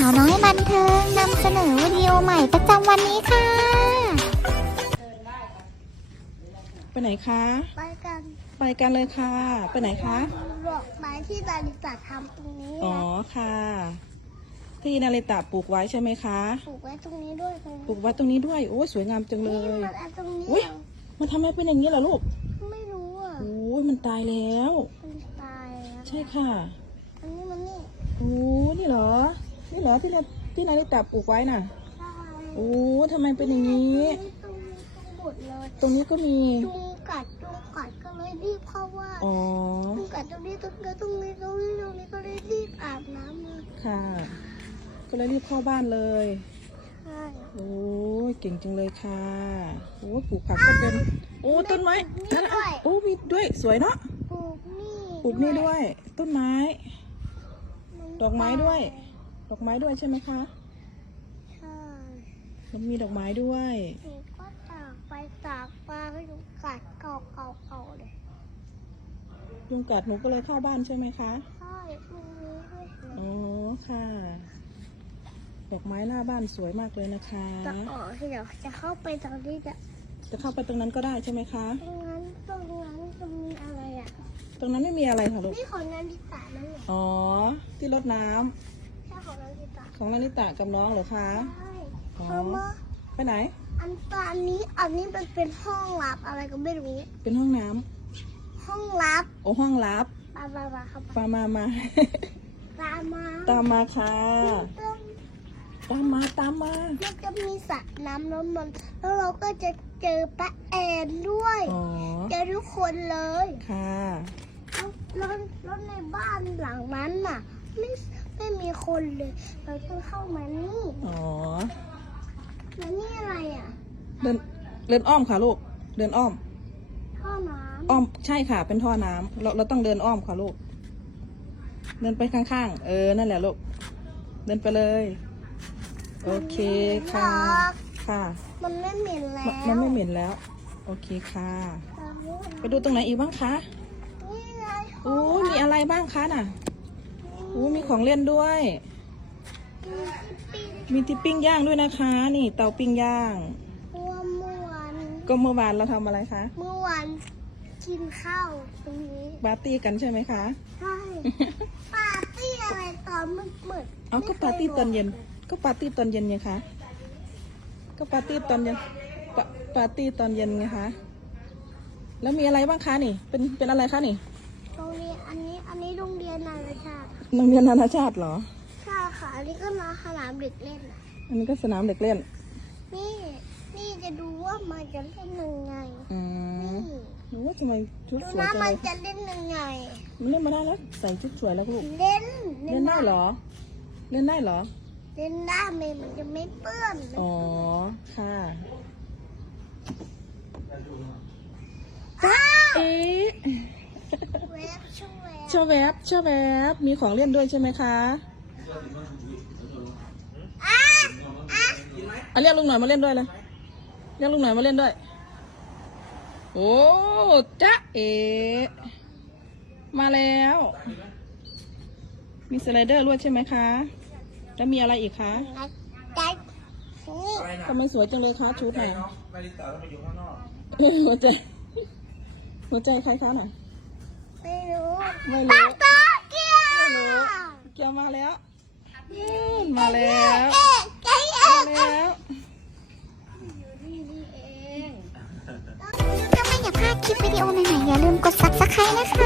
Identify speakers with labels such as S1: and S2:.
S1: าวน้อยบันเทิงนำเสนอวิดีโอใหม่ประจำวันนี้ค่ะ
S2: ไปไหนคะ
S3: ไปกัน
S2: เลยค่ะไปไหนคะ
S3: บอกไปที่นาริตะทำตรงนี้
S2: อ๋อค่ะที่นาริตะปลูกไว้ใช่ไหมคะ
S3: ปลูกไว้ตรงนี้ด้วย
S2: ปลูกไว้ตรงนี้ด้วยโอ้สวยงามจังเลย
S3: มันตรงนี้
S2: อุ้ยมันทำไมเป็นอย่างนี้ล่ะลูก
S3: ไม่รู้อ่ะ
S2: โอ้ยมันตายแล้ว
S3: มันตายแล้ว
S2: ใช่ค่ะ
S3: อันนี้มันนี่
S2: โอ้นี่เหรอที่นาริตะปลูกไว้น่ะโอ้ทำไมเป็นอย่างนี้ตรงนี้ก็มี
S3: จุงกัดก็เลยรีบเข้าว่า
S2: อ๋อ
S3: จุงกัดตรงนี้ก็เลยรีบอาบน้ำเลย
S2: ค่ะก็เลยรีบเข้าบ้านเลย
S3: ใช่
S2: โอ้ยเก่งจังเลยค่ะโอ้ปลูกผักก็เป็นโอ้ต้นไม้นั่นโอ้มีด้วยสวยเนาะ
S3: ปลูก
S2: นี่ด้วยต้นไม้ดอกไม้ด้วยใช่ไหมคะ
S3: ใช่
S2: มันมีดอกไม้ด้วย
S3: ก็ตากปลาให้ยุงกัดเก่าเลย
S2: ยุงกัดหนูก็เลยเข้าบ้านใช่ไหมคะ
S3: ใช่ตรงนี้ด้วย
S2: อ๋อค่ะดอกไม้หน้าบ้านสวยมากเลยนะคะ
S3: เดี๋ยวจะเข้าไปตรงนี้
S2: จะเข้าไปตรงนั้นก็ได้ใช่ไหมคะ
S3: ตรงนั้นจะมีอะไรอ่ะ
S2: ตรงนั้นไม่มีอะไรค่ะลูก
S3: นี่ของนาริตะนั่นแหละ
S2: อ๋อที่รดน้ำ
S3: ใช่ของนาริตะ
S2: กับน้องเหรอคะ
S3: ใช่
S2: อ๋อไปไหน
S3: อันนี้มันเป็นห้องลับอะไรก็ไม่รู้
S2: เป็นห้องน้ำ
S3: ห้องลับ
S2: โอ้ห้องลับ
S3: มาครับ
S2: มา
S3: ตามมา
S2: ค่ะตามมา
S3: มันจะมีสระน้ำแล้วเราก็จะเจอป้าแอนด้วยเจอทุกคนเลย
S2: ค่ะ
S3: แล้วในบ้านหลังนั้นน่ะไม่มีคนเลยเราต้องเข้ามานี่
S2: อ๋อ
S3: แล้วนี่อะไรอ่ะ
S2: เดินอ้อมค่ะลูกเดินอ้อม
S3: ท่อน้ำ
S2: อ้อมใช่ค่ะเป็นท่อน้ำเราต้องเดินอ้อมค่ะลูกเดินไปข้างๆนั่นแหละลูกเดินไปเลยโอเคค่ะ
S3: มันไม่เหม็นแล้ว
S2: โอเคค่ะไปดูตรงไหนอีกบ้างคะโอ้มีอะไรบ้างคะน่ะโอ้มีของเล่นด้วยมีที่ปิ้งย่างด้วยนะคะนี่เตาปิ้งย่าง
S3: เมื่
S2: อวานเราทำอะไรคะ
S3: เมื่อวานกินข้าวตรงนี้
S2: ปาร์ตี้กันใช่ไหมคะ
S3: ใช่ปาร์ตี้อะไรตอนมืด
S2: เอาก็ปาร์ตี้ตอนเย็นไงคะก็ปาร์ตี้ตอนเย็นปาร์ตี้ตอนเย็นไงคะแล้วมีอะไรบ้างคะนี่เป็นอะไรคะนี่
S3: ตรงนี้อันนี้โรงเรียนนานาชาติ
S2: เหรอ
S3: ใช่ค่ะอันนี้ก็สนามเด็กเล่น
S2: อันนี้ก็สนามเด็กเล่น
S3: นี่จะดูว่ามันจะเล่นยังไง
S2: หนูว่าทำไมชุดสวยจังเลย
S3: มันจะเล่นยังไง
S2: มันเล่นมาได้แล้วใส่ชุดสวยแล้วลูก
S3: เล่น
S2: ได้เหรอเล่นได้
S3: มันจะไม่เปื้อน
S2: อ๋อค่ะเอ๊ะชอบแวบมีของเล่นด้วยใช่ไหมคะเรียกลุงหน่อยมาเล่นด้วยเลยโอ้จ๊ะเอ๋มาแล้วมีสไลเดอร์ด้วยใช่ไหมคะแล้วมีอะไรอีกคะทำไมสวยจังเลยคะชุดไหนหัวใจใครคะหน่อย
S3: ไม่รู้
S2: เกี่ยวมาแล้วถ้าไม่อยาก
S1: พลาดคลิปวิดีโอใหม่ๆอย่าลืมกด Subscribe นะคะ